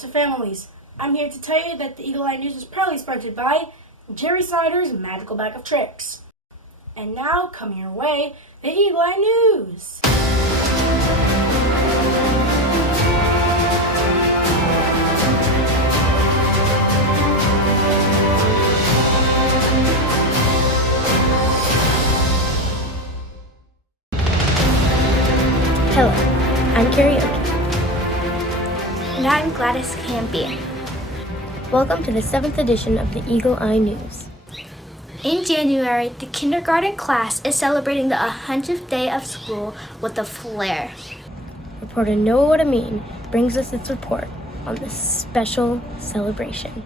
to families. I'm here to tell you that the Eagle Eye News is proudly sponsored by Jerry Snyder's Magical Bag of Tricks. And now, coming your way, the Eagle Eye News. Hello, I'm Carrie. And I'm Gladys Canby. Welcome to the 7th edition of the Eagle Eye News. In January, the kindergarten class is celebrating the 100th day of school with a flare. Reporter Noah Waddimean brings us its report on this special celebration.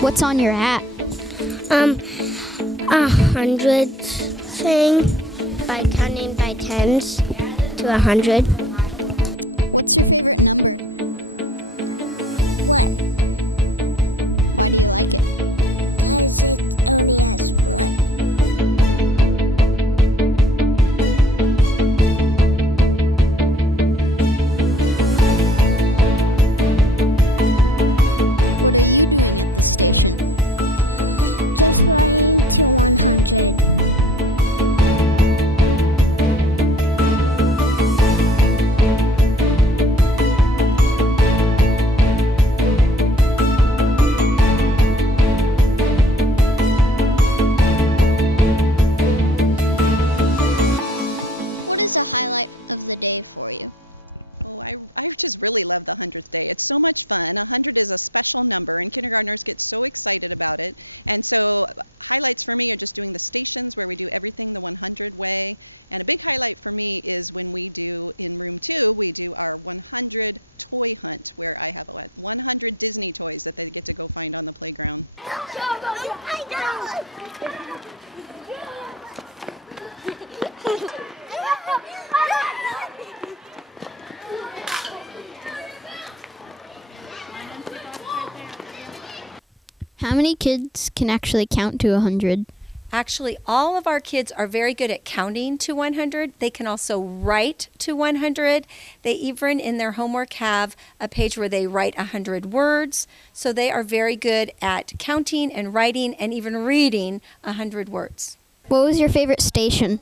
What's on your hat? 100 thing by counting by tens to 100. How many kids can actually count to 100? Actually, all of our kids are very good at counting to 100. They can also write to 100. They even in their homework have a page where they write 100 words. So they are very good at counting and writing and even reading 100 words. What was your favorite station?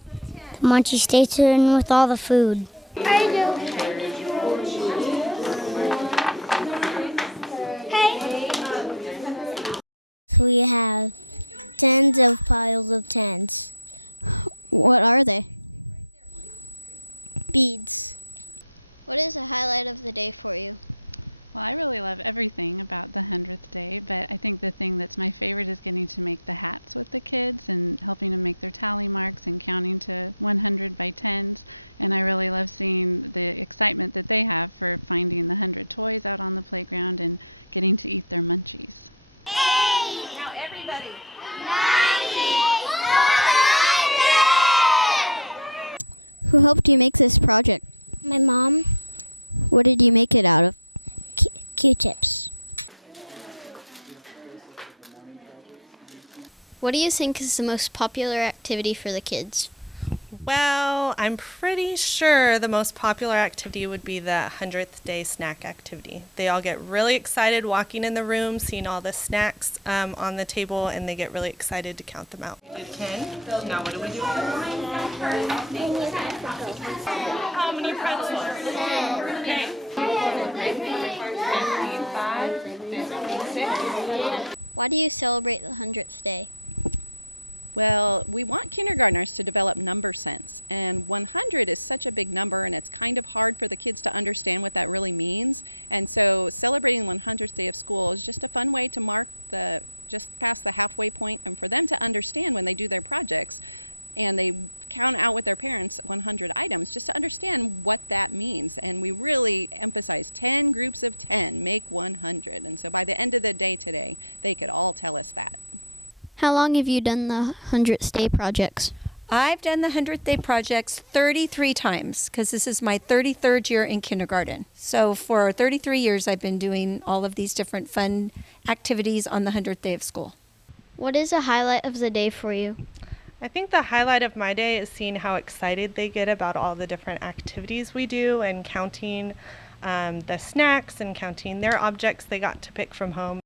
The Munchie Station with all the food. What do you think is the most popular activity for the kids? Well, I'm pretty sure the most popular activity would be the 100th day snack activity. They all get really excited walking in the room, seeing all the snacks on the table, and they get really excited to count them out. 10. Now what do we do? How many pretzels? Okay. 5, 6. How long have you done the 100th day projects? I've done the 100th day projects 33 times because this is my 33rd year in kindergarten. So for 33 years, I've been doing all of these different fun activities on the 100th day of school. What is a highlight of the day for you? I think the highlight of my day is seeing how excited they get about all the different activities we do and counting the snacks and counting their objects they got to pick from home.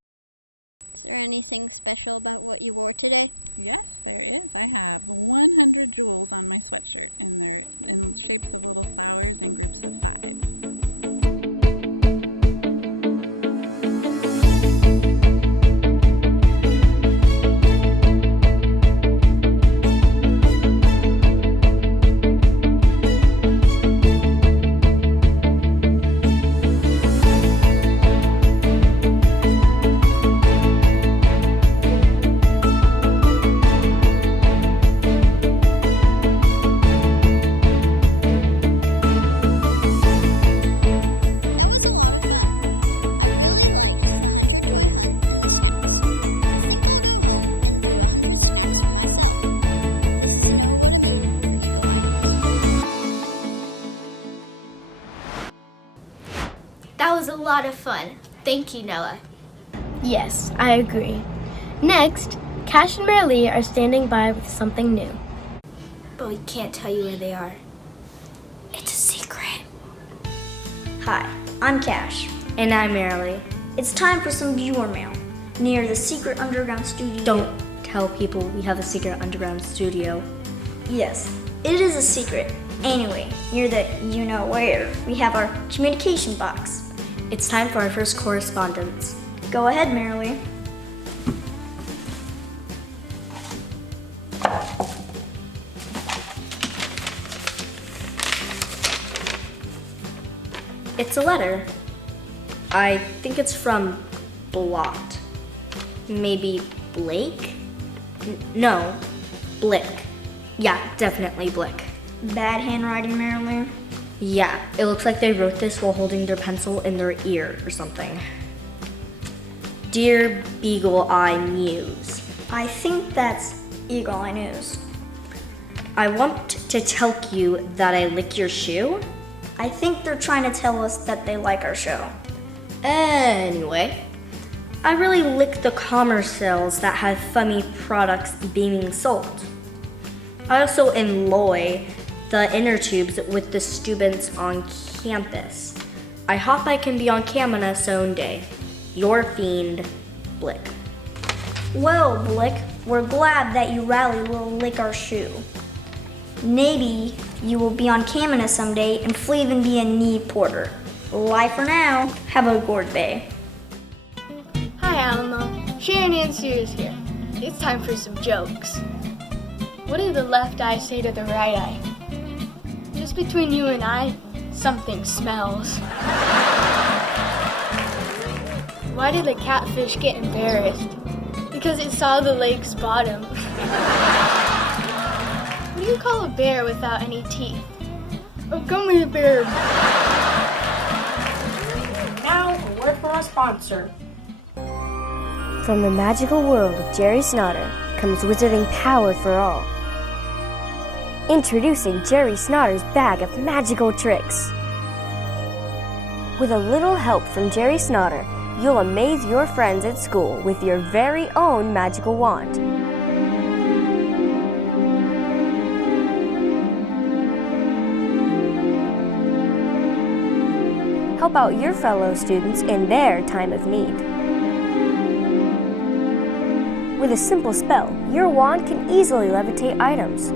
That was a lot of fun. Thank you, Noah. Yes, I agree. Next, Cash and Marilee are standing by with something new. But we can't tell you where they are. It's a secret. Hi, I'm Cash. And I'm Marilee. It's time for some viewer mail near the secret underground studio. Don't tell people we have a secret underground studio. Yes, it is a secret. Anyway, near the you-know-where, we have our communication box. It's time for our first correspondence. Go ahead, Marilee. It's a letter. I think it's from Blot. Maybe Blake? No, Blick. Yeah, definitely Blick. Bad handwriting, Marilee. Yeah, it looks like they wrote this while holding their pencil in their ear or something. Dear Beagle Eye Muse. I think that's Eagle Eye News. I want to tell you that I lick your shoe. I think they're trying to tell us that they like our show. Anyway, I really lick the commerce sales that have funny products being sold. I also enjoy the inner tubes with the students on campus. I hope I can be on camera someday. Your fiend, Blick. Well, Blick, we're glad that you rally will lick our shoe. Maybe you will be on camera someday and Fleave and be a knee porter. Bye for now. Have a gourd day. Hi, Alamo. Sharon Ann Sears here. It's time for some jokes. What did the left eye say to the right eye? Just between you and I, something smells. Why did the catfish get embarrassed? Because it saw the lake's bottom. What do you call a bear without any teeth? A gummy bear. Now, a word from our sponsor. From the magical world of Jerry Snotter comes wizarding power for all. Introducing Jerry Snotter's bag of magical tricks. With a little help from Jerry Snotter, you'll amaze your friends at school with your very own magical wand. help out your fellow students in their time of need. With a simple spell, your wand can easily levitate items.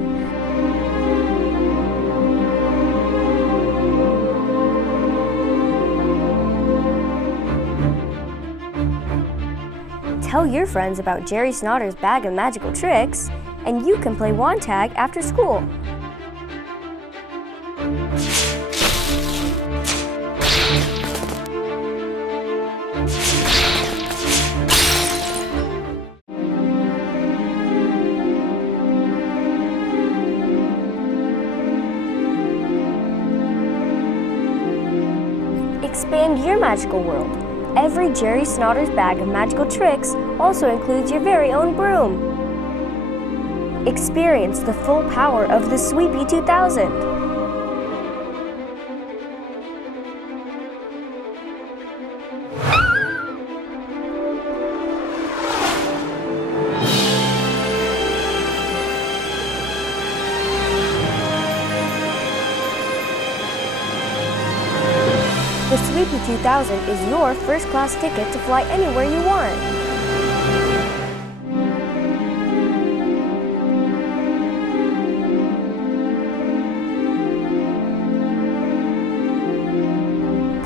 Tell your friends about Jerry Snodder's Bag of Magical Tricks, and you can play wand tag after school. Expand your magical world. Every Jerry Snodder's Bag of Magical Tricks also includes your very own broom. Experience the full power of the Sweepy 2000. The Sweepy 2000 is your first-class ticket to fly anywhere you want.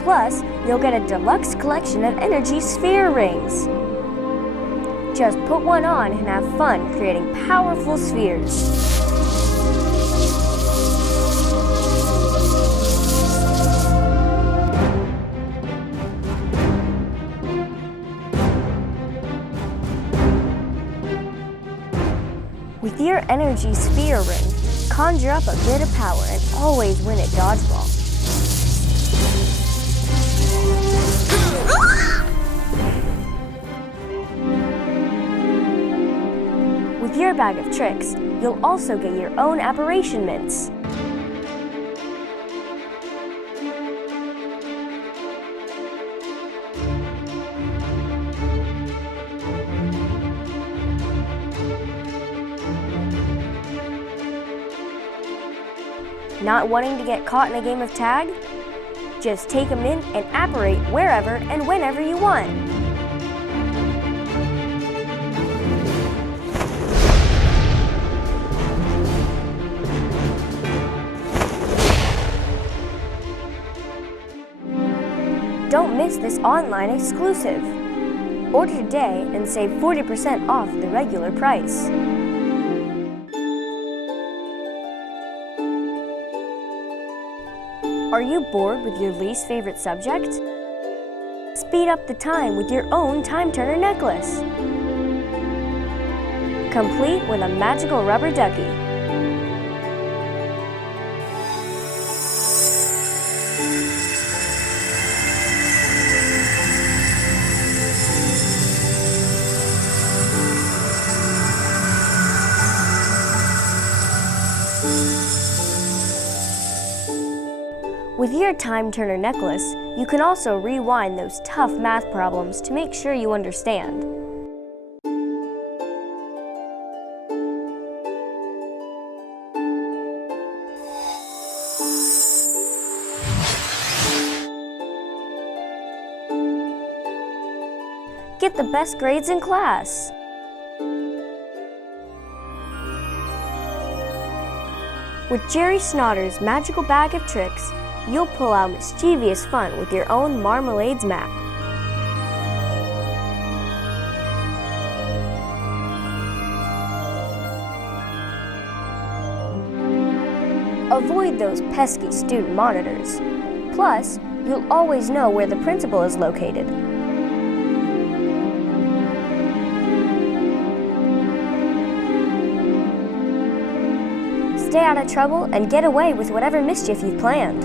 Plus, you'll get a deluxe collection of energy sphere rings. Just put one on and have fun creating powerful spheres. With your energy sphere ring, conjure up a bit of power and always win at dodgeball. With your bag of tricks, you'll also get your own apparition mints. Not wanting to get caught in a game of tag? Just take a mint and apparate wherever and whenever you want. Don't miss this online exclusive. Order today and save 40% off the regular price. Are you bored with your least favorite subject? Speed up the time with your own time turner necklace. Complete with a magical rubber ducky. With your time turner necklace, you can also rewind those tough math problems to make sure you understand. Get the best grades in class. With Jerry Snodder's Magical Bag of Tricks, you'll pull out mischievous fun with your own Marmalades map. Avoid those pesky student monitors. Plus, you'll always know where the principal is located. Stay out of trouble and get away with whatever mischief you've planned.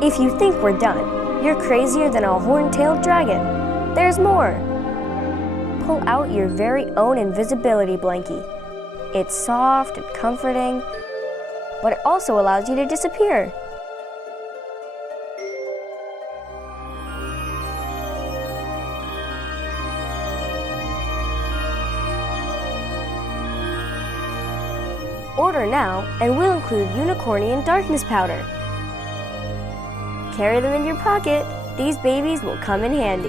If you think we're done, you're crazier than a horn-tailed dragon. There's more. Pull out your very own invisibility blankie. It's soft and comforting, but it also allows you to disappear. Order now and we'll include Unicornian Darkness Powder. Carry them in your pocket. These babies will come in handy.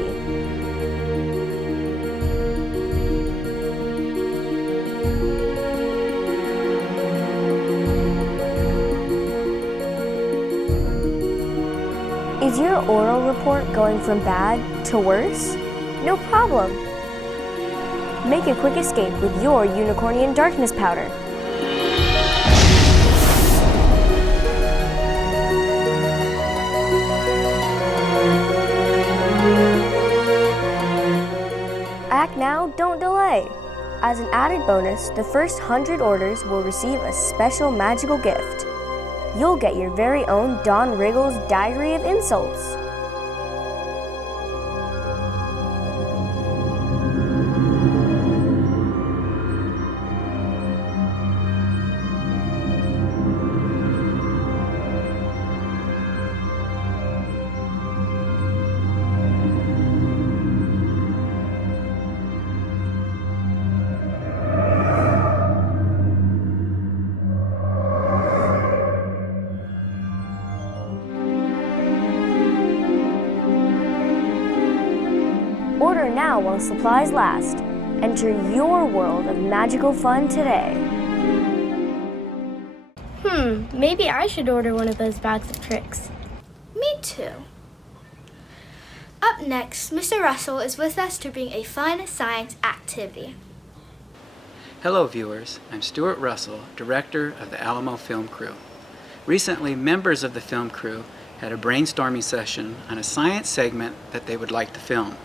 Is your oral report going from bad to worse? No problem. Make a quick escape with your Unicornian Darkness Powder. Act now, don't delay. As an added bonus, the first 100 orders will receive a special magical gift. You'll get your very own Don Riggle's Diary of Insults. Order now while supplies last. Enter your world of magical fun today. Maybe I should order one of those bags of tricks. Me too. Up next, Mr. Russell is with us to bring a fun science activity. Hello viewers, I'm Stuart Russell, director of the Alamo Film Crew. Recently, members of the film crew had a brainstorming session on a science segment that they would like to film.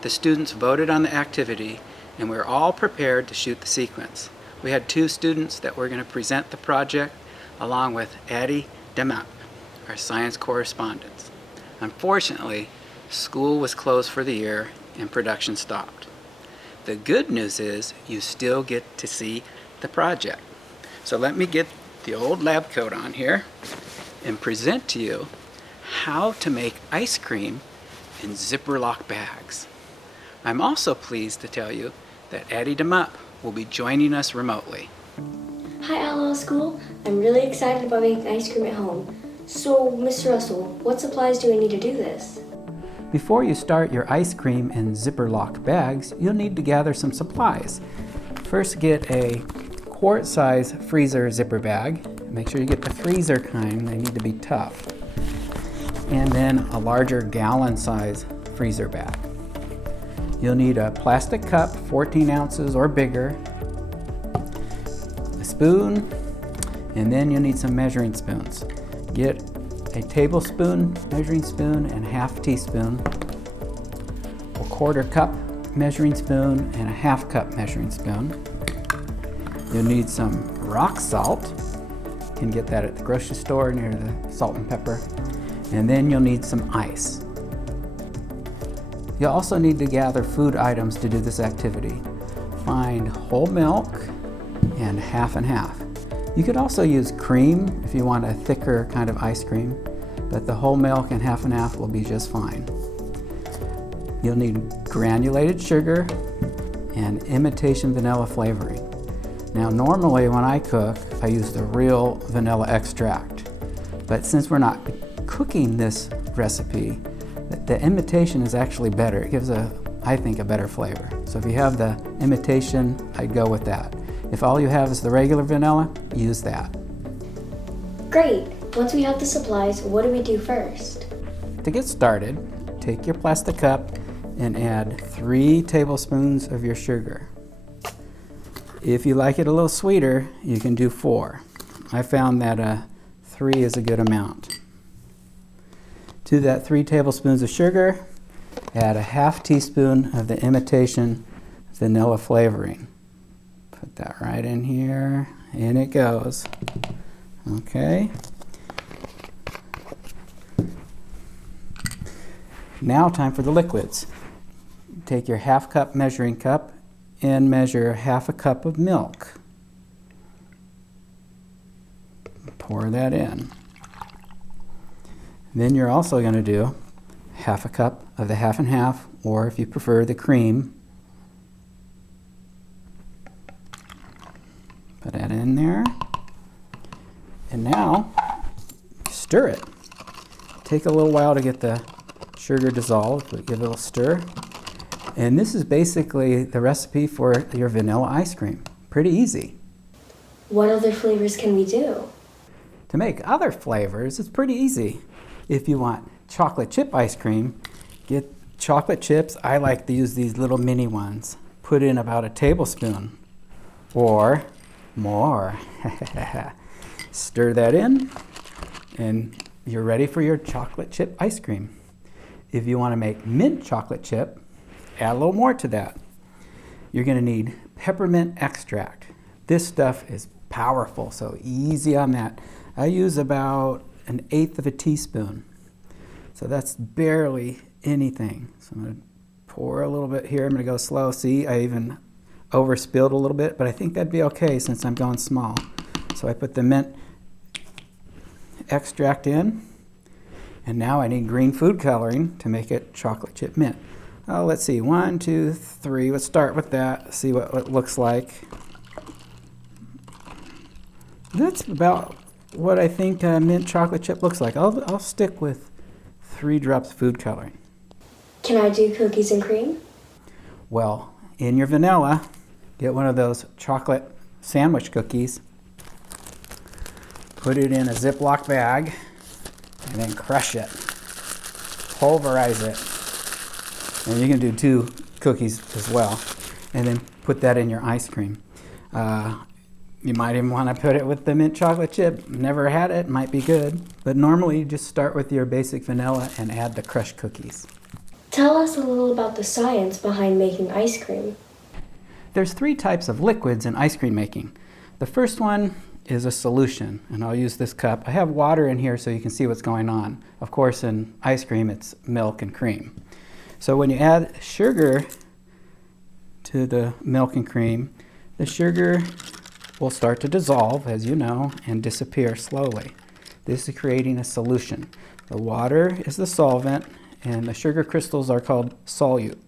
The students voted on the activity and we're all prepared to shoot the sequence. We had 2 students that were going to present the project along with Addy Demmup, our science correspondent. Unfortunately, school was closed for the year and production stopped. The good news is you still get to see the project. So let me get the old lab coat on here and present to you how to make ice cream in zipper lock bags. I'm also pleased to tell you that Addy Demmup will be joining us remotely. Hi Alamo School, I'm really excited about making ice cream at home. So, Mr. Russell, what supplies do I need to do this? Before you start your ice cream in zipper lock bags, you'll need to gather some supplies. First, get a quart size freezer zipper bag. Make sure you get the freezer kind, they need to be tough. And then a larger gallon size freezer bag. You'll need a plastic cup, 14 ounces or bigger, a spoon, and then you'll need some measuring spoons. Get a tablespoon measuring spoon and half teaspoon, a quarter cup measuring spoon and a half cup measuring spoon. You'll need some rock salt. You can get that at the grocery store near the salt and pepper. And then you'll need some ice. You'll also need to gather food items to do this activity. Find whole milk and half. You could also use cream if you want a thicker kind of ice cream, but the whole milk and half will be just fine. You'll need granulated sugar and imitation vanilla flavoring. Now normally when I cook, I use the real vanilla extract, but since we're not cooking this recipe, the imitation is actually better. It gives I think, a better flavor. So if you have the imitation, I'd go with that. If all you have is the regular vanilla, use that. Great! Once we have the supplies, what do we do first? To get started, take your plastic cup and add 3 tablespoons of your sugar. If you like it a little sweeter, you can do 4. I found that 3 is a good amount. To that 3 tablespoons of sugar, add a half teaspoon of the imitation vanilla flavoring. Put that right in here, in it goes. Okay. Now time for the liquids. Take your half cup measuring cup and measure half a cup of milk. Pour that in. Then you're also going to do half a cup of the half and half, or if you prefer the cream, put that in there. there. And now, stir it. Take a little while to get the sugar dissolved, but give it a little stir. And this is basically the recipe for your vanilla ice cream. Pretty easy. What other flavors can we do? To make other flavors, it's pretty easy. If you want chocolate chip ice cream, get chocolate chips. I like to use these little mini ones. Put in about a tablespoon or more. Stir that in, and you're ready for your chocolate chip ice cream. If you want to make mint chocolate chip, add a little more to that. You're going to need peppermint extract. This stuff is powerful, so easy on that. I use about 1/8 of a teaspoon. So that's barely anything. So I'm going to pour a little bit here. I'm going to go slow. See, I even overspilled a little bit, but I think that'd be okay since I'm going small. So I put the mint extract in, and now I need green food coloring to make it chocolate chip mint. Oh, let's see, 1, 2, 3. Let's start with that, see what it looks like. That's about what I think mint chocolate chip looks like. I'll stick with 3 drops food coloring. Can I do cookies and cream? Well, in your vanilla, get one of those chocolate sandwich cookies, put it in a Ziploc bag, and then crush it. Pulverize it. And you can do 2 cookies as well. And then put that in your ice cream. You might even want to put it with the mint chocolate chip. Never had it, might be good. But normally you just start with your basic vanilla and add the crushed cookies. Tell us a little about the science behind making ice cream. There's 3 types of liquids in ice cream making. The first one is a solution, and I'll use this cup. I have water in here so you can see what's going on. Of course, in ice cream, it's milk and cream. So when you add sugar to the milk and cream, the sugar will start to dissolve, as you know, and disappear slowly. This is creating a solution. The water is the solvent, and the sugar crystals are called solute.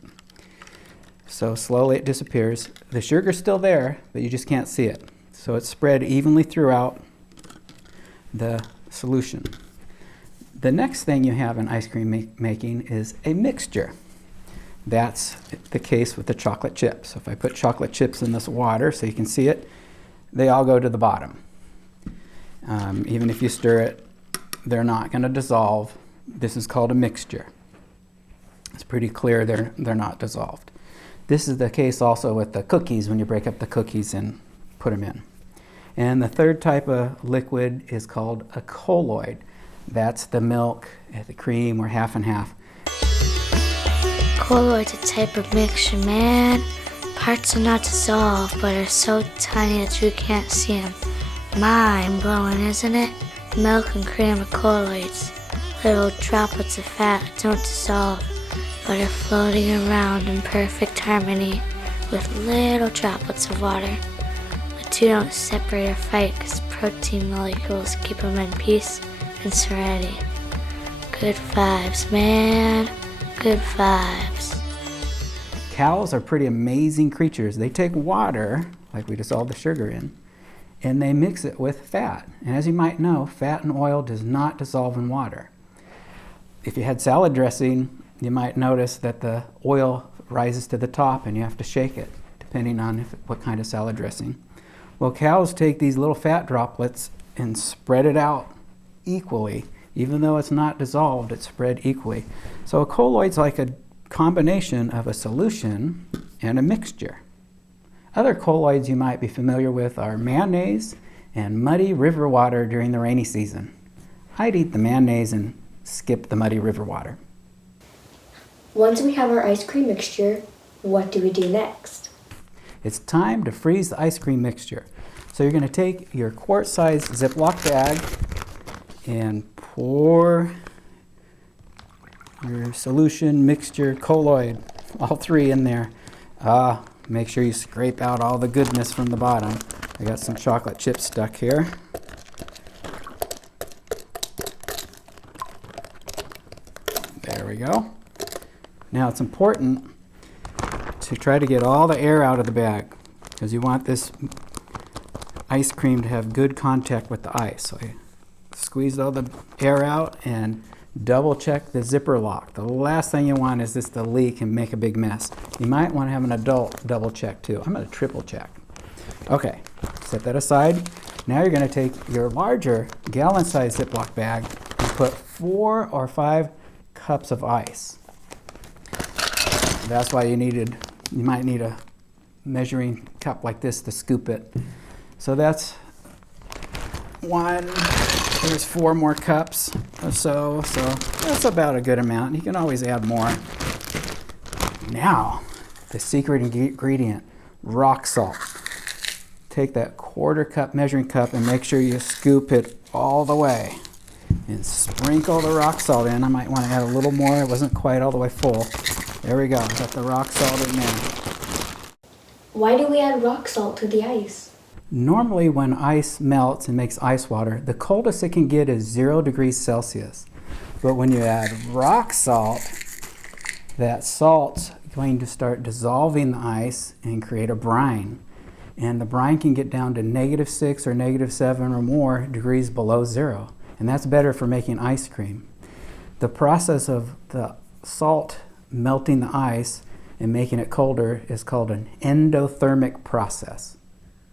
So slowly it disappears. The sugar's still there, but you just can't see it. So it's spread evenly throughout the solution. The next thing you have in ice cream making is a mixture. That's the case with the chocolate chips. So if I put chocolate chips in this water so you can see it, they all go to the bottom. Even if you stir it, they're not going to dissolve. This is called a mixture. It's pretty clear they're not dissolved. This is the case also with the cookies when you break up the cookies and put them in. And the third type of liquid is called a colloid. That's the milk, the cream, or half and half. Colloid's a type of mixture, man. Parts are not dissolved, but are so tiny that you can't see them. Mind-blowing, isn't it? Milk and cream are colloids. Little droplets of fat that don't dissolve, but are floating around in perfect harmony with little droplets of water. The two don't separate or fight because protein molecules keep them in peace and serenity. Good vibes, man. Good vibes. Cows are pretty amazing creatures. They take water, like we dissolve the sugar in, and they mix it with fat. And as you might know, fat and oil does not dissolve in water. If you had salad dressing, you might notice that the oil rises to the top and you have to shake it, depending on what kind of salad dressing. Well, cows take these little fat droplets and spread it out equally. Even though it's not dissolved, it's spread equally. So a colloid's like a combination of a solution and a mixture. Other colloids you might be familiar with are mayonnaise and muddy river water during the rainy season. I'd eat the mayonnaise and skip the muddy river water. Once we have our ice cream mixture, what do we do next? It's time to freeze the ice cream mixture. So you're going to take your quart-sized Ziploc bag and pour your solution, mixture, colloid, all 3 in there. Make sure you scrape out all the goodness from the bottom. I got some chocolate chips stuck here. There we go. Now it's important to try to get all the air out of the bag because you want this ice cream to have good contact with the ice. So I squeezed all the air out and double check the zipper lock. The last thing you want is this to leak and make a big mess. You might want to have an adult double check too. I'm going to triple check. Okay, set that aside. Now you're going to take your larger gallon-sized Ziploc bag and put 4 or 5 cups of ice. That's why you might need a measuring cup like this to scoop it. So that's 1. There's 4 more cups or so that's about a good amount. You can always add more. Now, the secret ingredient, rock salt. Take that 1/4 cup measuring cup and make sure you scoop it all the way. And sprinkle the rock salt in. I might want to add a little more. It wasn't quite all the way full. There we go. Got the rock salt in there. Why do we add rock salt to the ice? Normally when ice melts and makes ice water, the coldest it can get is 0 degrees Celsius. But when you add rock salt, that salt's going to start dissolving the ice and create a brine. And the brine can get down to -6 or -7 or more degrees below 0. And that's better for making ice cream. The process of the salt melting the ice and making it colder is called an endothermic process.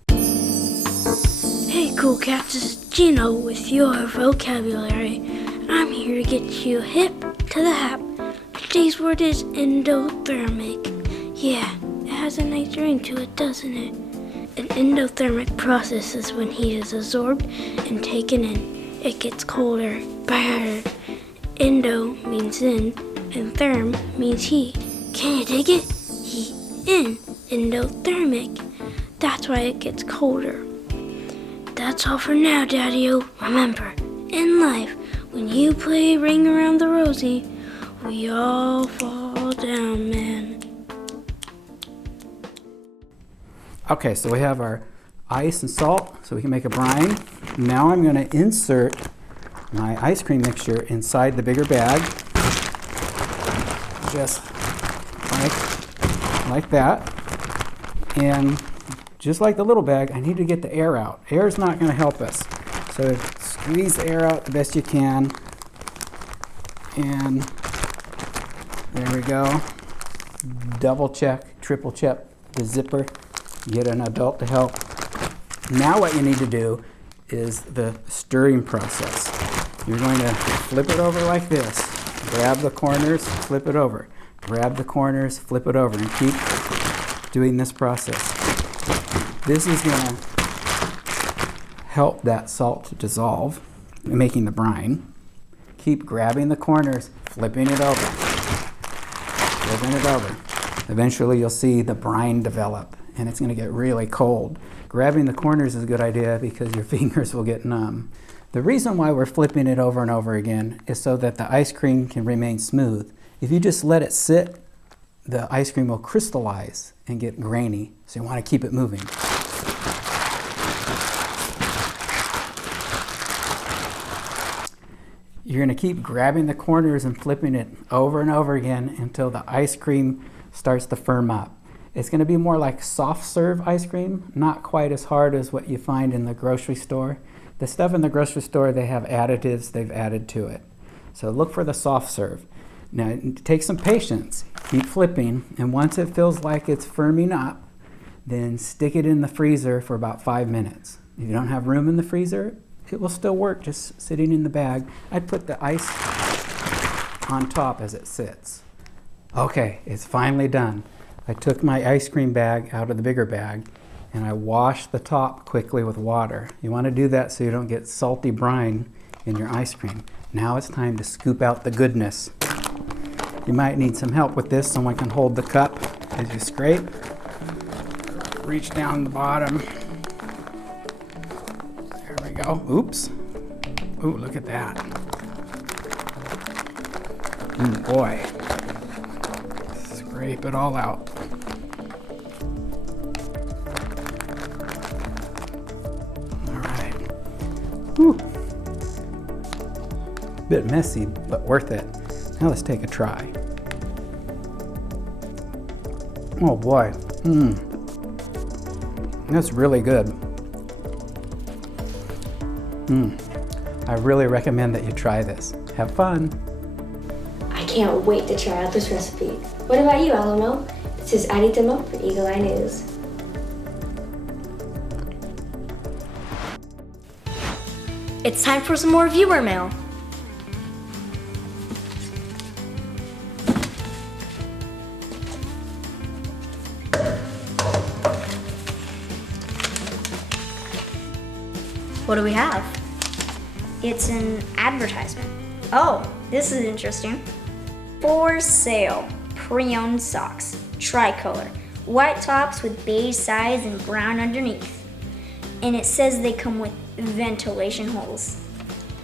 Hey cool cats, this is Gino with your vocabulary. And I'm here to get you hip to the hap. Today's word is endothermic. Yeah, it has a nice ring to it, doesn't it? An endothermic process is when heat is absorbed and taken in. It gets colder. Brr. Endo means in, and therm means heat. Can you dig it? Heat in, endothermic. That's why it gets colder. That's all for now, Daddy-O. Remember, in life, when you play Ring Around the Rosie, we all fall down, man. Okay, so we have our ice and salt so we can make a brine. Now I'm going to insert my ice cream mixture inside the bigger bag, just like that. And just like the little bag, I need to get the air out. Air is not going to help us. So squeeze the air out the best you can. And there we go. Double check, triple check the zipper. Get an adult to help. Now what you need to do is the stirring process. You're going to flip it over like this. Grab the corners, flip it over. Grab the corners, flip it over, and keep doing this process. This is going to help that salt to dissolve, making the brine. Keep grabbing the corners, flipping it over. Flipping it over. Eventually you'll see the brine develop, and it's going to get really cold. Grabbing the corners is a good idea because your fingers will get numb. The reason why we're flipping it over and over again is so that the ice cream can remain smooth. If you just let it sit, the ice cream will crystallize and get grainy, so you want to keep it moving. You're going to keep grabbing the corners and flipping it over and over again until the ice cream starts to firm up. It's going to be more like soft serve ice cream, not quite as hard as what you find in the grocery store. The stuff in the grocery store, they have additives they've added to it. So look for the soft serve. Now take some patience, keep flipping, and once it feels like it's firming up, then stick it in the freezer for about 5 minutes. If you don't have room in the freezer, it will still work just sitting in the bag. I'd put the ice on top as it sits. Okay, it's finally done. I took my ice cream bag out of the bigger bag and I washed the top quickly with water. You want to do that so you don't get salty brine in your ice cream. Now it's time to scoop out the goodness. You might need some help with this. Someone can hold the cup as you scrape. Reach down the bottom. There we go. Oops. Ooh, look at that. Boy. Scrape it all out. All right. Whew. Bit messy, but worth it. Now let's take a try. Oh boy. That's really good. I really recommend that you try this. Have fun. I can't wait to try out this recipe. What about you, Alamo? This is Addy Demmup for Eagle Eye News. It's time for some more viewer mail. What do we have? It's an advertisement. Oh, this is interesting. For sale, pre-owned socks, tricolor, white tops with beige sides and brown underneath. And it says they come with ventilation holes.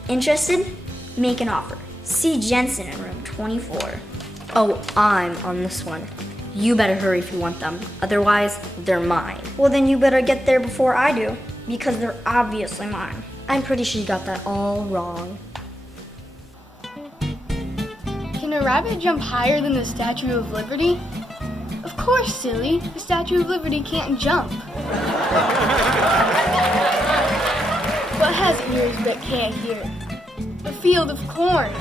Interested? Make an offer. See Jensen in room 24. Oh, I'm on this one. You better hurry if you want them. Otherwise, they're mine. Well, then you better get there before I do, because they're obviously mine. I'm pretty sure you got that all wrong. Can a rabbit jump higher than the Statue of Liberty? Of course, silly. The Statue of Liberty can't jump. What has ears but can't hear? A field of corn.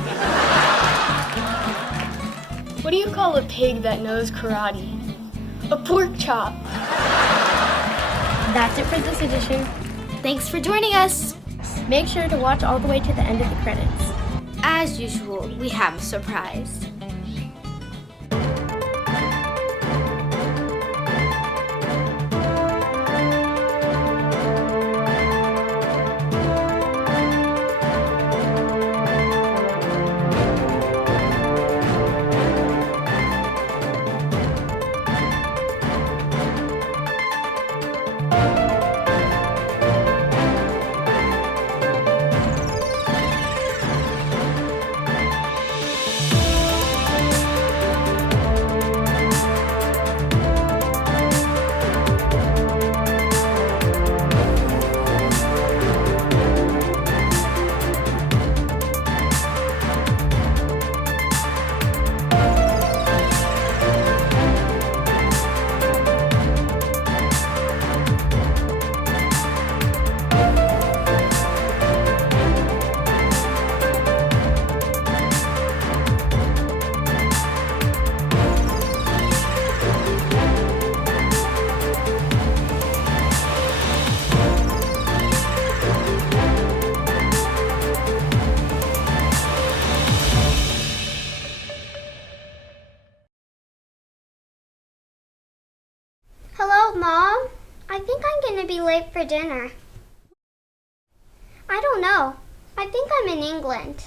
What do you call a pig that knows karate? A pork chop. That's it for this edition. Thanks for joining us. Make sure to watch all the way to the end of the credits. As usual, we have a surprise. Hello, Mom. I think I'm going to be late for dinner. I don't know. I think I'm in England.